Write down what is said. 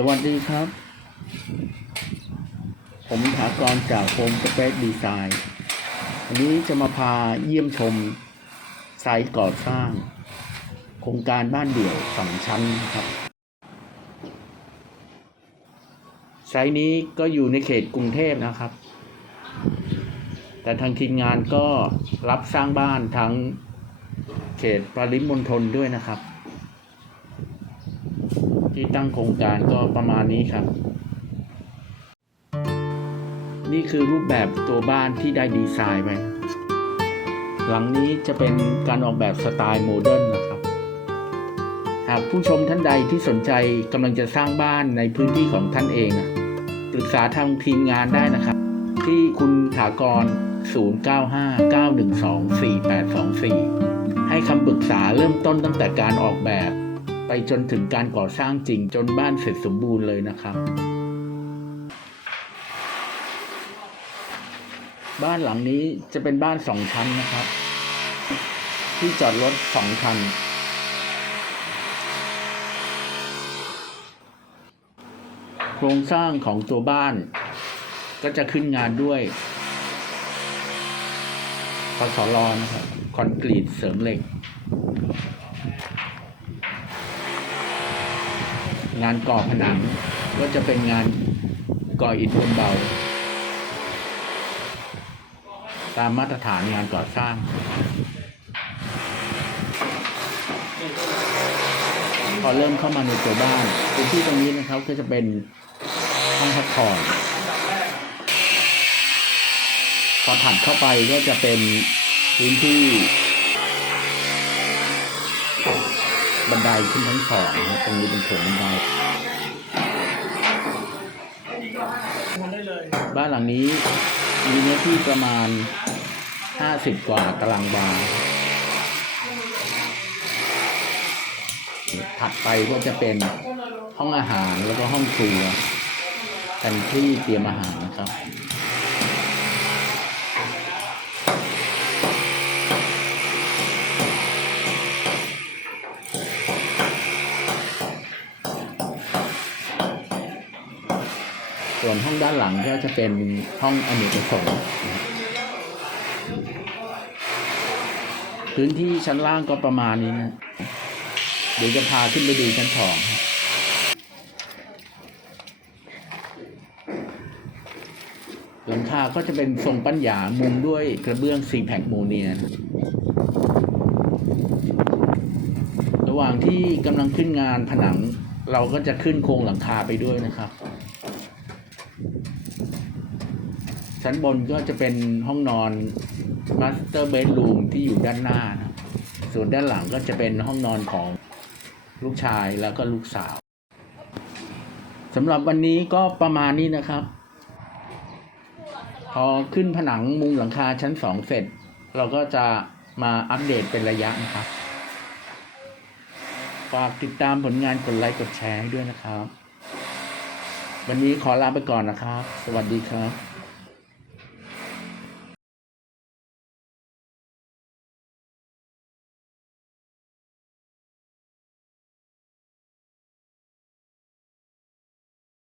สวัสดีครับ ผมถากรจากโฮมสเปซดีไซน์วันนี้จะมาพาเยี่ยมชมไซต์ก่อสร้าง โครงการบ้านเดี่ยวสองชั้นครับ ไซต์นี้ก็อยู่ในเขตกรุงเทพนะครับ แต่ทางทีมงานก็รับสร้างบ้านทั้งเขตปริมณฑลด้วยนะครับ ที่ตั้งโครงการก็ประมาณนี้ครับ นี่คือรูปแบบตัวบ้านที่ได้ดีไซน์ไว้หลังนี้จะเป็นการออกแบบสไตล์โมเดิร์นนะครับ หากผู้ชมท่านใดที่สนใจกำลังจะสร้างบ้านในพื้นที่ของท่านเองปรึกษาทางทีมงานได้นะครับ ที่คุณถากร 0959124824 ให้คำปรึกษาเริ่มต้นตั้งแต่การออกแบบ ไปจนถึงการก่อสร้างจริงจนบ้านเสร็จสมบูรณ์เลยนะครับ บ้านหลังนี้จะเป็นบ้านสองชั้นนะครับ ที่จอดรถสองคันโครงสร้างของตัวบ้าน ก็จะขึ้นงานด้วยคอสลอนะครับคอนกรีตเสริมเหล็ก งานก่อผนังก็จะเป็นงานก่ออิฐบนเบา ตามมาตรฐานงานก่อสร้าง พอเริ่มเข้ามาในตัวบ้านพื้นที่ตรงนี้นะครับก็จะเป็นห้องพักผ่อนพอถัดเข้าไปก็จะเป็นพื้นที่ บันไดขึ้นทั้งสองนะครับตรงนี้เป็นโถงบันไดบ้านหลังนี้มีเนื้อที่ประมาณ 50 กว่าตารางวาถัดไปก็จะเป็นห้องอาหารแล้วก็ห้องครัวกันที่เตรียมอาหารนะครับ ส่วนห้องด้านหลังก็จะเป็นห้องอเนกประสงค์นพื้นที่ชั้นล่างก็ประมาณนี้นะ เดี๋ยวจะพาขึ้นไปดูชั้นสองหลังคาก็จะเป็นทรงปัญญามุงด้วยกระเบื้องซีแพคโมเนียระหว่างที่กำลังขึ้นงานผนังเราก็จะขึ้นโครงหลังคาไปด้วยนะครับ ชั้นบนก็จะเป็นห้องนอน Master Bedroom ที่อยู่ด้านหน้านะส่วนด้านหลังก็จะเป็นห้องนอนของลูกชายแล้วก็ลูกสาวสำหรับวันนี้ก็ประมาณนี้นะครับ พอขึ้นผนังมุงหลังคาชั้นสองเสร็จ เราก็จะมาอัปเดตเป็นระยะนะครับ ฝากติดตามผลงานกดไลค์กดแชร์ให้ด้วยนะครับ วันนี้ขอลาไปก่อนนะครับ สวัสดีครับ